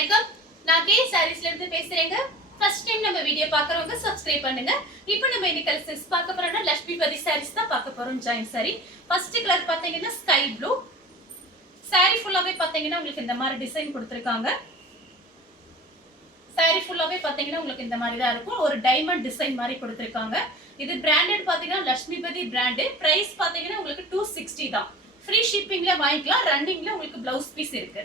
வணக்கம். நான் கே சாரீஸ்ல இருந்து பேசுறேங்க. ஃபர்ஸ்ட் டைம் நம்ம வீடியோ பார்க்கறவங்க சப்ஸ்கிரைப் பண்ணுங்க. இப்போ நம்ம இன்னைக்கு கலெக்ஷன்ஸ் பார்க்க போறோம்னா லட்சுமிபதி சாரீஸ் தான் பார்க்க போறோம். Join sorry. ஃபர்ஸ்ட் கலர் பாத்தீங்கன்னா ஸ்கை ப்ளூ. சாரி ஃபுல்லாவே பாத்தீங்கன்னா உங்களுக்கு இந்த மாதிரி டிசைன் கொடுத்திருக்காங்க. சாரி ஃபுல்லாவே பாத்தீங்கன்னா உங்களுக்கு இந்த மாதிரி தான் இருக்கும். ஒரு டைமண்ட் டிசைன் மாதிரி கொடுத்திருக்காங்க. இது பிராண்டட் பாத்தீங்கன்னா லட்சுமிபதி பிராண்ட். பிரைஸ் பாத்தீங்கன்னா உங்களுக்கு 260 தான். ஃப்ரீ ஷிப்பிங்ல வாங்கிக்கலாம். ரன்னிங்ல உங்களுக்கு பிளவுஸ் பீஸ் இருக்கு.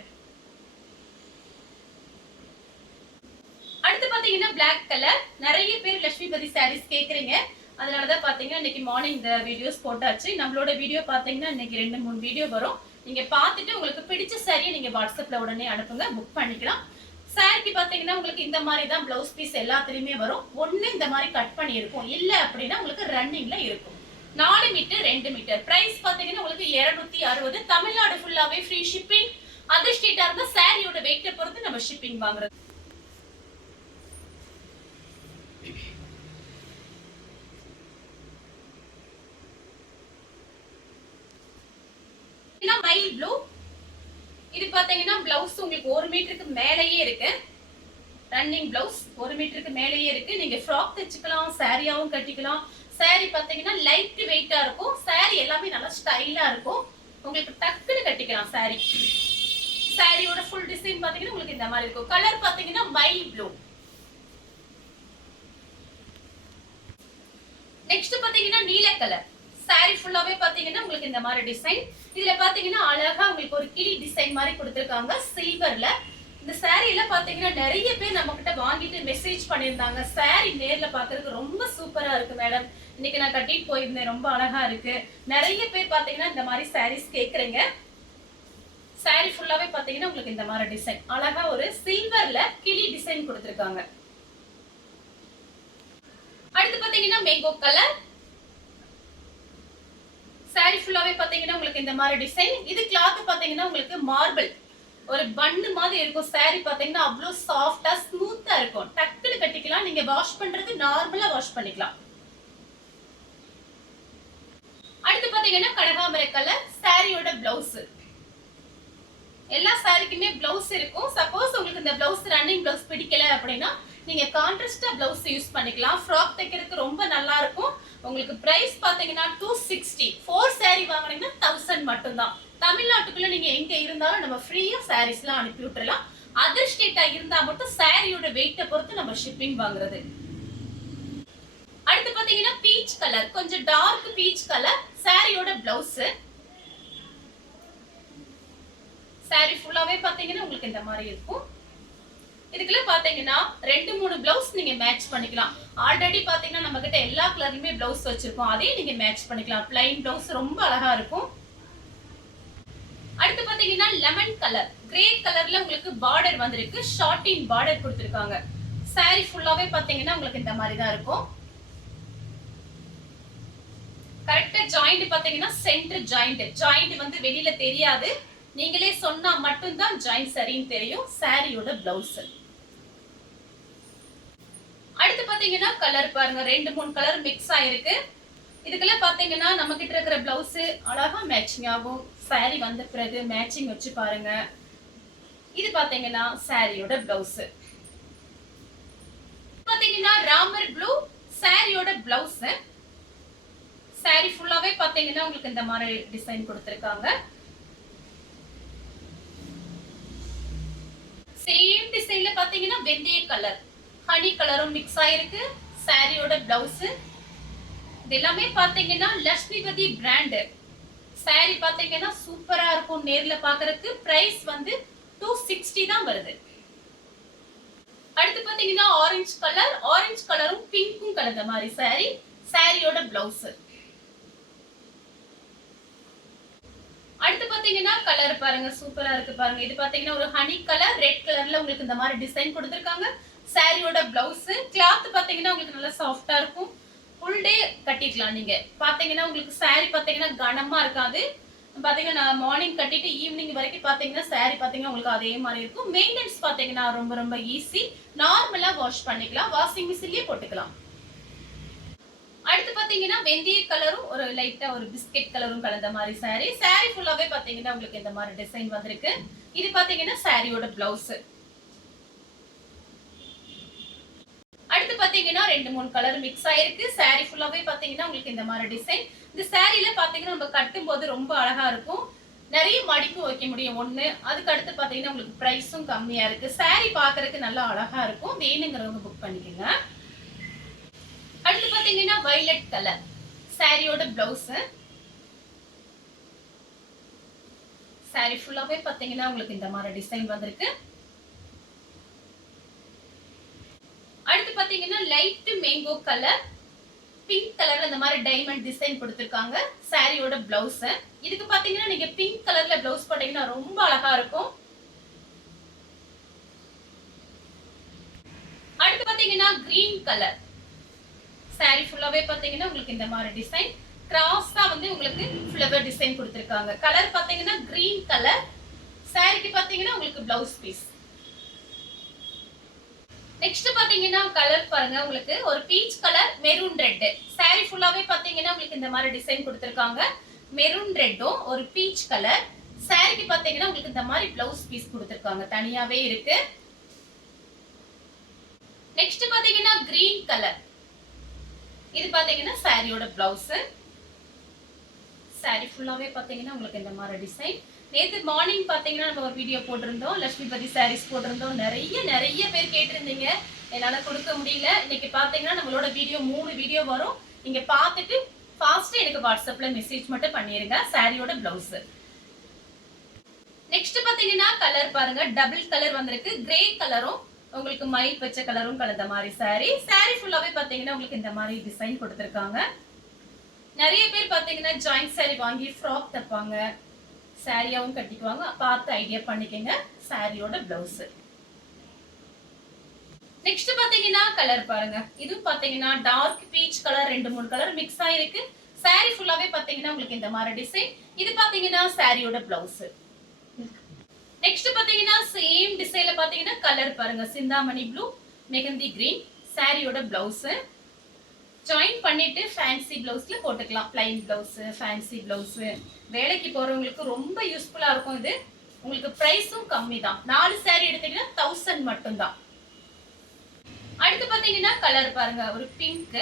அடுத்து பாத்தீங்கன்னா Black கலர். நிறைய பேர் லட்சுமிபதி சாரீஸ் கேக்குறீங்க. அதனால தான் பாத்தீங்கன்னா இன்னைக்கு மார்னிங் இந்த வீடியோஸ் போட்டாச்சு. நம்மளோட வீடியோ பாத்தீங்கன்னா இன்னைக்கு 2-3 வீடியோ வரும். நீங்க பார்த்துட்டு உங்களுக்கு பிடிச்ச சாரியை நீங்க வாட்ஸ்அப்ல உடனே அனுப்புங்க, புக் பண்ணிக்கலாம். சாரிக்கு பாத்தீங்கன்னா உங்களுக்கு இந்த மாதிரி தான் பிளவுஸ் பீஸ் எல்லாத்துலயுமே வரும். ஒண்ணு இந்த மாதிரி கட் பண்ணி இருக்கும். இல்ல அப்படின்னா உங்களுக்கு ரன்னிங்ல இருக்கும். 4 மீட்டர் 2 மீட்டர். பிரைஸ் பாத்தீங்கன்னா உங்களுக்கு 260. தமிழ்நாடு ஃபுல்லாவே ஃப்ரீ ஷிப்பிங். அதர் ஸ்டேட்டா இருந்தா சாரியோட வெயிட்ட பொறுத்து நம்ம ஷிப்பிங் வாங்குறது. Mile blue. இது பாத்தீங்கன்னா பிளவுஸ் உங்களுக்கு 1 மீட்டருக்கு மேலேயே இருக்கு. ரன்னிங் பிளவுஸ் 1 மீட்டருக்கு மேலேயே இருக்கு. நீங்க ஃப்ராக் தைச்சுக்கலாம், சாரியாவும் கட்டிக்கலாம். சாரி பாத்தீங்கன்னா லைட் வெயிட்டா இருக்கும். சாரி எல்லாமே நல்லா ஸ்டைலா இருக்கும். உங்களுக்கு டக்குன்னு கட்டிக்கலாம் சாரி. சாரியோட ஃபுல் டிசைன் பாத்தீங்கன்னா உங்களுக்கு இந்த மாதிரி இருக்கும். கலர் பாத்தீங்கன்னா மைல் ப்ளூ. நெக்ஸ்ட் பாத்தீங்கன்னா நீல கலர். சாரி ஃபுல்லாவே பாத்தீங்கன்னா உங்களுக்கு இந்த மாதிரி டிசைன். இதுல பாத்தீங்கன்னா அழகா உங்களுக்கு ஒரு கிளி டிசைன் மாதிரி கொடுத்திருக்காங்க சில்வர்ல. இந்த சாரி எல்லாம் பாத்தீங்கன்னா நிறைய பேர் நம்ம கிட்ட வாங்கிட்டு மெசேஜ் பண்ணிருந்தாங்க. சாரி நேர்ல பாக்குறதுக்கு ரொம்ப சூப்பரா இருக்கு மேடம். இன்னைக்கு நான் கட்டிட்டு போயிருந்தேன், ரொம்ப அழகா இருக்கு. நிறைய பேர் பாத்தீங்கன்னா இந்த மாதிரி சாரீஸ் கேக்குறீங்க. சாரி ஃபுல்லாவே பாத்தீங்கன்னா உங்களுக்கு இந்த மாதிரி டிசைன் அழகா ஒரு சில்வர்ல கிளி டிசைன் கொடுத்திருக்காங்க. அடுத்து பாத்தீங்கன்னா மேங்கோ கலர். சாரி ஃபுல்லாவே பாத்தீங்கன்னா உங்களுக்கு இந்த மாதிரி டிசைன். இது கிளாத் பாத்தீங்கன்னா உங்களுக்கு மார்பிள் ஒரு பன்னு மாதிரி இருக்கும். சாரி பாத்தீங்கன்னா அவ்வளவு சாஃப்டா ஸ்மூத்தா இருக்கும். டக்குனு கட்டிக்கலாம். நீங்க வாஷ் பண்றது நார்மலா வாஷ் பண்ணிக்கலாம். அடுத்து பாத்தீங்கன்னா கனகாம்பர கலர். சாரியோட பிளவுஸ். எல்லா சாரிக்குமே பிளவுஸ் இருக்கும். சப்போஸ் உங்களுக்கு இந்த பிளவுஸ் ரன்னிங் பிளவுஸ் பிடிக்கல அப்படின்னா நீங்க கான்ட்ராஸ்டா பிளவுஸ் யூஸ் பண்ணிக்கலாம். ஃப்ராக் தைக்கிறதுக்கு ரொம்ப நல்லா இருக்கும். உங்களுக்கு பிரைஸ் பாத்தீங்கன்னா 260. 4 சாரி வாங்குனீங்கன்னா 1000 மட்டும் தான். தமிழ்நாட்டுக்குள்ள நீங்க எங்க இருந்தாலும் நம்ம ஃப்ரீயா சாரீஸ்லாம் அனுப்பி விட்டுறலாம். அதர் ஸ்டேட்டா இருந்தா மட்டும் சாரியோட வெயிட்ட பொறுத்து நம்ம ஷிப்பிங் வாங்குறது. அடுத்து பாத்தீங்கன்னா பீச் கலர். கொஞ்சம் டார்க் பீச் கலர். சாரியோட பிளவுஸ். சாரி ஃபுல்லாவே பாத்தீங்கன்னா உங்களுக்கு இந்த மாதிரி இருக்கும். இதுக்குள்ள பாத்தீங்கன்னா 2-3 பிளவுஸ் நீங்க மேட்ச் பண்ணிக்கலாம். ஆல்ரெடி பாத்தீங்கன்னா நம்ம கிட்ட எல்லா கலர்லயுமே பிளவுஸ் வச்சிருக்கோம். அதே நீங்க மேட்ச் பண்ணிக்கலாம். பிளைன் பிளவுஸ் ரொம்ப அழகா இருக்கும். அடுத்து பாத்தீங்கன்னா லெமன் கலர். கிரே கலர்ல உங்களுக்கு பார்டர் வந்திருக்கு. ஷார்ட்டின் பார்டர் கொடுத்திருக்காங்க. சாரி ஃபுல்லாவே பாத்தீங்கன்னா உங்களுக்கு இந்த மாதிரி தான் இருக்கும். கரெக்ட்டா ஜாயிண்ட் பாத்தீங்கன்னா சென்டர் ஜாயிண்ட் வந்து வெளியில தெரியாது. நீங்களே சொன்னா மட்டும் தான் ஜாயின் சரின்னு தெரியும். சாரியோட பிளவுஸ். அடுத்து பாத்தீங்கன்னா கலர் பாருங்க, 2-3 கலர் மிக்ஸ் ஆயிருக்கு. இதுக்குள்ள பாத்தீங்கன்னா நம்ம கிட்ட இருக்கிற பிளவுஸ் அழகா மேட்சிங் ஆகும். சாரி வந்த பிறகு மேட்சிங் வச்சு பாருங்க. இது பாத்தீங்கன்னா சாரியோட பிளவுஸ். பாத்தீங்கன்னா ராமர் ப்ளூ. சாரியோட பிளவுஸ். சாரி ஃபுல்லாவே பாத்தீங்கன்னா உங்களுக்கு இந்த மாதிரி டிசைன் கொடுத்திருக்காங்க. சேம் டிசைன்ல பாத்தீங்கன்னா வெந்தய கலர் ஹனி கலரும் மிக்ஸ் ஆயிருக்கு. சாரியோட பிளவுஸ். இது எல்லாமே பாத்தீங்கன்னா லட்சுமிபதி பிராண்ட். சாரி பாத்தீங்கன்னா சூப்பரா இருக்கும் நேர்ல பாக்குறதுக்கு. பிரைஸ் வந்து 260 தான் வருது. அடுத்து பாத்தீங்கன்னா ஆரஞ்சு கலர். ஆரஞ்சு கலரும் பிங்க்கும் கலந்த மாதிரி சாரி. சாரியோட பிளவுஸ். அடுத்து பாத்தீங்கன்னா கலர் பாருங்க, சூப்பரா இருக்கு பாருங்க. இது பாத்தீங்கன்னா ஒரு ஹனி கலர் ரெட் கலர்ல உங்களுக்கு இந்த மாதிரி டிசைன் கொடுத்திருக்காங்க. சாரியோட பிளவுஸ். கிளாத் பாத்தீங்கன்னா உங்களுக்கு நல்லா சாஃப்டா இருக்கும். ஃபுல் டே கட்டிக்கலாம். நீங்க பாத்தீங்கன்னா உங்களுக்கு சாரி பாத்தீங்கன்னா கனமா இருக்காது. பாத்தீங்கன்னா மார்னிங் கட்டிட்டு ஈவினிங் வரைக்கும் பாத்தீங்கன்னா சாரி பாத்தீங்கன்னா உங்களுக்கு அதே மாதிரி இருக்கும். மெயின்டெனன்ஸ் பாத்தீங்கன்னா ரொம்ப ரொம்ப ஈஸி. நார்மலா வாஷ் பண்ணிக்கலாம். வாஷிங் மிஷின்லயே போட்டுக்கலாம். அடுத்து பாத்தீங்கன்னா வெந்தய கலரும் ஒரு லைட்டா ஒரு பிஸ்கட் கலரும் கலந்த மாதிரி சாரி. சாரி ஃபுல்லாவே பாத்தீங்கன்னா உங்களுக்கு இந்த மாதிரி டிசைன் வந்திருக்கு. இது பாத்தீங்கன்னா சாரியோட பிளவுஸ். பாத்தீங்கன்னா 2-3 கலர் மிக்ஸ் ஆயிருக்கு. saree ஃபுல்லாவே பாத்தீங்கன்னா உங்களுக்கு இந்த மாதிரி டிசைன். இந்த சாரீல பாத்தீங்கன்னா நம்ம கட்டும்போது ரொம்ப அழகா இருக்கும். நிறைய மடிப்பு வைக்க முடியும் ஒண்ணு. அதுக்கு அடுத்து பாத்தீங்கன்னா உங்களுக்கு பிரைஸும் கம்மியா இருக்கு. saree பாக்குறதுக்கு நல்லா அழகா இருக்கும். வேணுங்கிறவங்க புக் பண்ணிக்கோங்க. அடுத்து பாத்தீங்கன்னா வயலட் கலர் சாரியோட பிளவுஸ். saree ஃபுல்லாவே பாத்தீங்கன்னா உங்களுக்கு இந்த மாதிரி டிசைன் வந்திருக்கு. அடுத்து பாத்தீங்கன்னா லைட் மேங்கோ கலர் பிங்க் கலர்ல இந்த மாதிரி டைமண்ட் டிசைன் கொடுத்திருக்காங்க. சாரியோட பிளவுஸ். இதுக்கு பாத்தீங்கன்னா நீங்க பிங்க் கலர்ல பிளவுஸ் போட்டீங்கன்னா ரொம்ப அழகா இருக்கும். அடுத்து பாத்தீங்கன்னா கிரீன் கலர் saree ஃபுல்லாவே பாத்தீங்கன்னா உங்களுக்கு இந்த மாதிரி டிசைன் கிராஸா வந்து உங்களுக்கு ஃப்ளவர் டிசைன் கொடுத்திருக்காங்க. கலர் பாத்தீங்கன்னா கிரீன் கலர். சாரிக்கு பாத்தீங்கன்னா உங்களுக்கு பிளவுஸ் பீஸ். நெக்ஸ்ட் பாத்தீங்கன்னா கலர் பாருங்க, உங்களுக்கு ஒரு peach colour maroon red. saree ஃபுல்லாவே பாத்தீங்கன்னா உங்களுக்கு இந்த மாதிரி டிசைன் கொடுத்திருக்காங்க. மெரூன் ரெட்டும் ஒரு பீச் கலர். சாரிக்கு பாத்தீங்கன்னா உங்களுக்கு இந்த மாதிரி பிளவுஸ் பீஸ் கொடுத்திருக்காங்க. தனியாவே இருக்கு. நெக்ஸ்ட் பாத்தீங்கன்னா கிரீன் கலர். இது பாத்தீங்கன்னா சாரியோட பிளவுஸ். saree ஃபுல்லாவே பாத்தீங்கன்னா உங்களுக்கு இந்த மாதிரி டிசைன். நேத்து மார்னிங் பாத்தீங்கன்னா நம்ம ஒரு வீடியோ போட்டிருந்தோம். லட்சுமிபதி சாரீஸ் போட்டிருந்தோம். நிறைய பேர் கேட்டிருந்தீங்க. என்னால கொடுக்க முடியல. இன்னைக்கு பாத்தீங்கன்னா நம்மளோட வீடியோ 3 வீடியோ வரும். நீங்க பார்த்துட்டு ஃபாஸ்டா எனக்கு வாட்ஸ்அப்ல மெசேஜ் மட்டும் பண்ணிருங்க. சாரியோட பிளவுஸ். நெக்ஸ்ட் பாத்தீங்கன்னா கலர் பாருங்க, டபுள் கலர் வந்திருக்கு. கிரே கலரும் உங்களுக்கு மயில் பச்சை கலரும் கலந்த மாதிரி saree ஃபுல்லாவே பாத்தீங்கன்னா உங்களுக்கு இந்த மாதிரி டிசைன் கொடுத்திருக்காங்க. நிறைய பேர் பாத்தீங்கன்னா ஜாயிண்ட் saree வாங்கி ஃப்ராக் தப்பாங்க, சாரியாவும் கட்டிக்குவாங்க. பார்த்து ஐடியா பண்ணிக்கங்க. சாரியோட பிளவுஸ். நெக்ஸ்ட் பாத்தீங்கன்னா கலர் பாருங்க, இது பாத்தீங்கன்னா dark peach colour 2-3 colour mix ஆயிருக்கு. saree ஃபுல்லாவே பாத்தீங்கன்னா உங்களுக்கு இந்த மாதிரி டிசைன். இது பாத்தீங்கன்னா சாரியோட பிளவுஸ். நெக்ஸ்ட் பாத்தீங்கன்னா சேம் டிசைன்ல பாத்தீங்கன்னா கலர் பாருங்க, சிந்தாமணி ப்ளூ, மெகந்தி கிரீன். சாரியோட பிளவுஸ். ஜாயின் பண்ணிட்டு ஃபேன்சி பிளவுஸ்ல போட்டுக்கலாம். Plain blouse, fancy blouse. வேலைக்கு போறவங்களுக்கு ரொம்ப யூஸ்ஃபுல்லா இருக்கும் இது. உங்களுக்கு பிரைஸும் கம்மி தான். 4 saree எடுத்தீங்கன்னா 1000 மட்டும் தான். அடுத்து பாத்தீங்கன்னா கலர் பாருங்க, ஒரு பிங்க்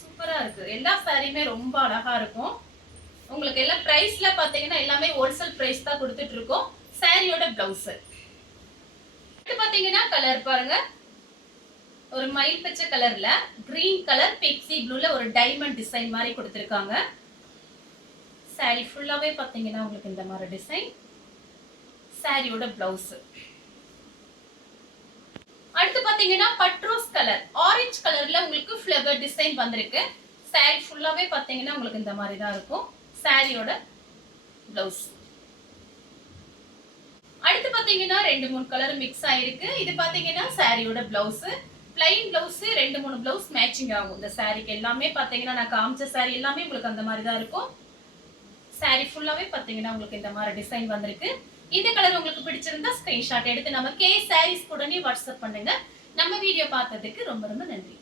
சூப்பரா இருக்கு. எல்லா சாரியுமே ரொம்ப அழகா இருக்கும். உங்களுக்கு எல்லாம் பிரைஸ்ல பாத்தீங்கன்னா எல்லாமே ஹோல்சேல் பிரைஸ் தான் கொடுத்துட்டு இருக்கோம். சாரியோட பிளவுஸ். அடுத்து பாத்தீங்கன்னா கலர் பாருங்க, ஒரு மயில் பச்சை கலர்ல கிரீன் கலர் பெப்சி ப்ளூல ஒரு டைமண்ட் டிசைன் மாதிரி கொடுத்திருக்காங்க. saree ஃபுல்லாவே பாத்தீங்கன்னா உங்களுக்கு இந்த மாதிரி டிசைன். சாரியோட பிளவுஸ். அடுத்து பாத்தீங்கன்னா பட்ரோஸ் கலர் ஆரஞ்சு கலர்ல உங்களுக்கு ஃப்ளவர் டிசைன் வந்திருக்கு. saree ஃபுல்லாவே பாத்தீங்கன்னா உங்களுக்கு இந்த மாதிரி தான் இருக்கும். சாரியோட பிளவுஸ். அடுத்து பாத்தீங்கன்னா 2-3 கலர் மிக்ஸ் ஆயிருக்கு. இது பாத்தீங்கன்னா சாரியோட blouse. Plain blouse 2-3 blouse matching ஆகும். இந்த சாரிக்கு எல்லாமே பாத்தீங்கன்னா நான் காமிச்ச சாரி எல்லாமே உங்களுக்கு அந்த மாதிரி தான் இருக்கும். saree ஃபுல்லாவே பாத்தீங்கன்னா உங்களுக்கு இந்த மாதிரி டிசைன் வந்திருக்கு. இந்த கலர் உங்களுக்கு பிடிச்சிருந்தா ஸ்கிரீன்ஷாட் எடுத்து நம்ம கே சாரீஸ் உடனே வாட்ஸ்அப் பண்ணுங்க. நம்ம வீடியோ பார்த்ததுக்கு ரொம்ப நன்றி.